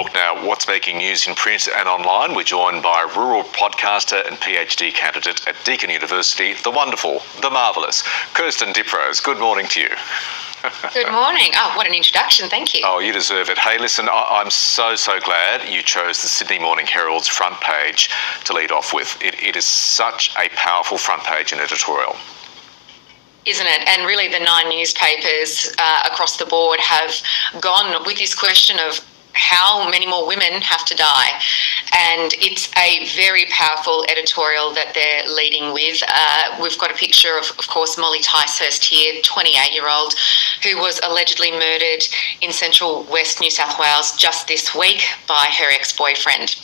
look now at what's making news in print and online. We're joined by rural podcaster and PhD candidate at Deakin University, the wonderful, the marvellous Kirsten Dioprese. Good morning to you. Good morning. Oh, what an introduction. Thank you. Oh, you deserve it. Hey, listen, I'm so glad you chose the Sydney Morning Herald's front page to lead off with. It is such a powerful front page and editorial. Isn't it? And really the 9 newspapers across the board have gone with this question of how many more women have to die. And it's a very powerful editorial that they're leading with. We've got a picture of course, Molly Ticehurst here, 28-year-old, who was allegedly murdered in central west New South Wales just this week by her ex-boyfriend.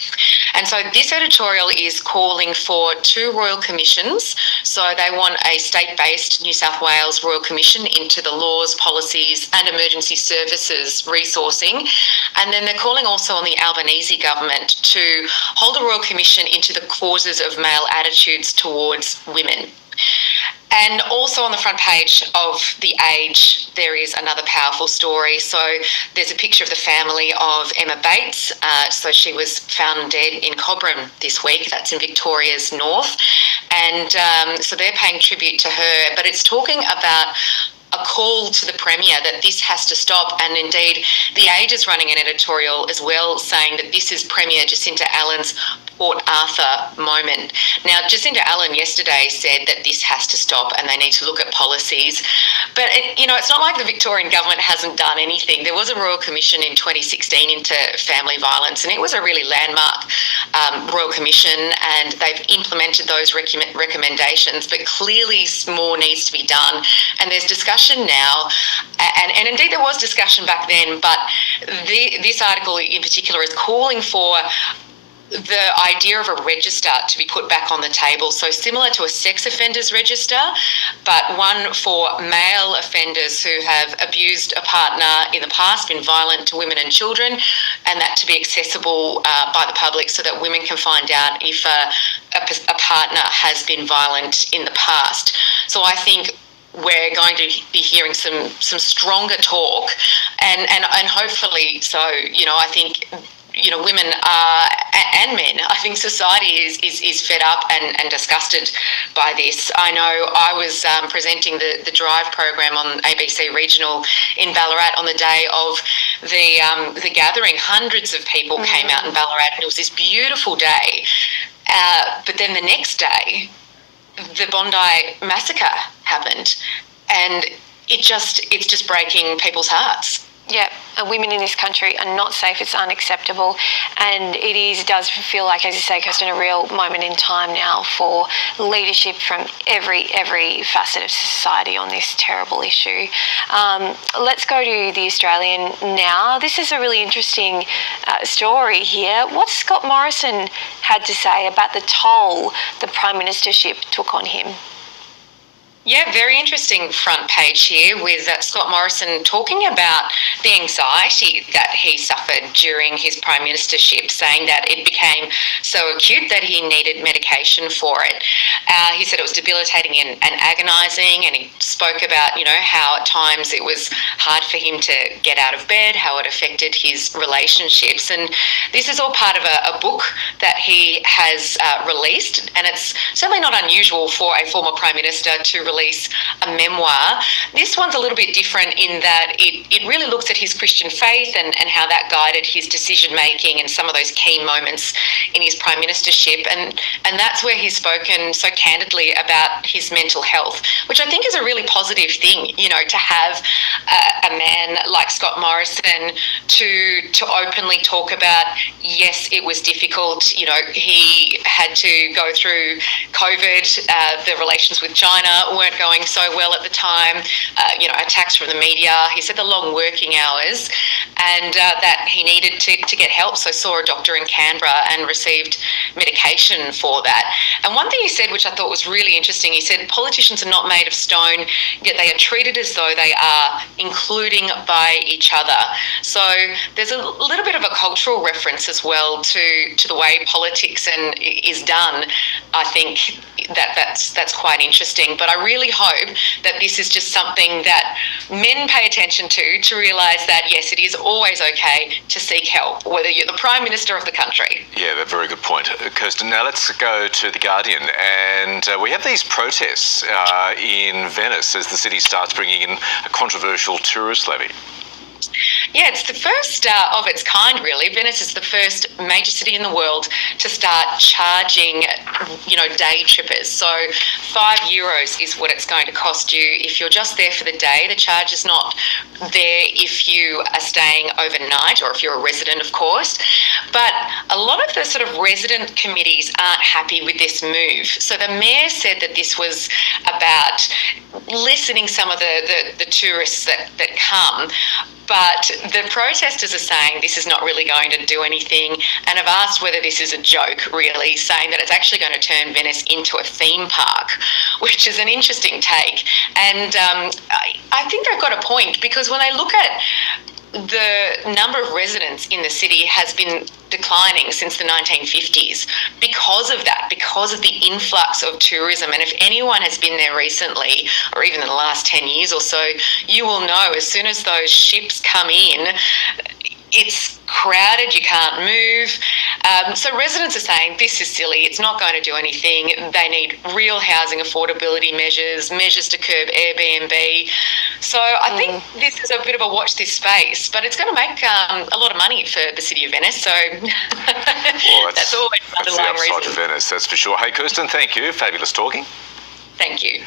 And so this editorial is calling for 2 royal commissions. So they want a state-based New South Wales Royal Commission into the laws, policies and emergency services resourcing. And then they're calling also on the Albanese government to hold a Royal Commission into the causes of male attitudes towards women. And also on the front page of The Age, there is another powerful story. So there's a picture of the family of Emma Bates. So she was found dead in Cobram this week. That's in Victoria's north. And so they're paying tribute to her. But it's talking about a call to the Premier that this has to stop, and indeed The Age is running an editorial as well saying that this is Premier Jacinta Allen's Port Arthur moment. Now, Jacinta Allen yesterday said that this has to stop and they need to look at policies. But, it's not like the Victorian government hasn't done anything. There was a Royal Commission in 2016 into family violence, and it was a really landmark Royal Commission, and they've implemented those recommendations, but clearly more needs to be done. And there's discussion now, and indeed there was discussion back then, but this article in particular is calling for the idea of a register to be put back on the table. So similar to a sex offenders register, but one for male offenders who have abused a partner in the past, been violent to women and children, and that to be accessible by the public so that women can find out if a partner has been violent in the past. So I think we're going to be hearing some stronger talk, and hopefully so. I think women and men. I think society is fed up and disgusted by this. I know I was presenting the Drive program on ABC Regional in Ballarat on the day of the gathering. Hundreds of people came out in Ballarat, and it was this beautiful day. But then the next day, the Bondi massacre happened, and it's just breaking people's hearts. Yeah, women in this country are not safe. It's unacceptable, and it does feel like, as you say, Kirsten, a real moment in time now for leadership from every facet of society on this terrible issue. Let's go to the Australian now. This is a really interesting story here. What's Scott Morrison had to say about the toll the Prime Ministership took on him? Yeah, very interesting front page here with Scott Morrison talking about the anxiety that he suffered during his Prime Ministership, saying that it became so acute that he needed medication for it. He said it was debilitating and agonising, and he spoke about, how at times it was hard for him to get out of bed, how it affected his relationships. And this is all part of a book that he has released, and it's certainly not unusual for a former Prime Minister to release a memoir. This one's a little bit different in that it really looks at his Christian faith and how that guided his decision making and some of those key moments in his Prime Ministership, and that's where he's spoken so candidly about his mental health, which I think is a really positive thing, to have a man like Scott Morrison to openly talk about, yes, it was difficult, he had to go through COVID, the relations with China weren't going so well at the time, attacks from the media. He said the long working hours, and that he needed to get help, so saw a doctor in Canberra and received medication for that. And one thing he said, which I thought was really interesting, he said politicians are not made of stone, yet they are treated as though they are, including by each other. So there's a little bit of a cultural reference as well to the way politics is done. I think that's quite interesting. But I really hope that this is just something that men pay attention to realise that, yes, it is always okay to seek help, whether you're the Prime Minister of the country. Yeah, a very good point. Kirsten, now let's go to The Guardian. And we have these protests in Venice as the city starts bringing in a controversial tourist levy. Yeah, it's the first of its kind, really. Venice is the first major city in the world to start charging, day trippers. So €5 is what it's going to cost you if you're just there for the day. The charge is not there if you are staying overnight or if you're a resident, of course. But a lot of the sort of resident committees aren't happy with this move. So the mayor said that this was about lessening some of the tourists that come. But the protesters are saying this is not really going to do anything and have asked whether this is a joke, really, saying that it's actually going to turn Venice into a theme park, which is an interesting take. And I think they've got a point, because when they look at the number of residents in the city has been declining since the 1950s because of that, because of the influx of tourism. And if anyone has been there recently, or even in the last 10 years or so, you will know as soon as those ships come in, it's crowded, you can't move. So residents are saying this is silly, it's not going to do anything. They need real housing affordability measures to curb Airbnb. So I think this is a bit of a watch this space, but it's going to make a lot of money for the city of Venice. So that's always an underlying reason. That's the upside of Venice, that's for sure. Hey, Kirsten, thank you. Fabulous talking. Thank you.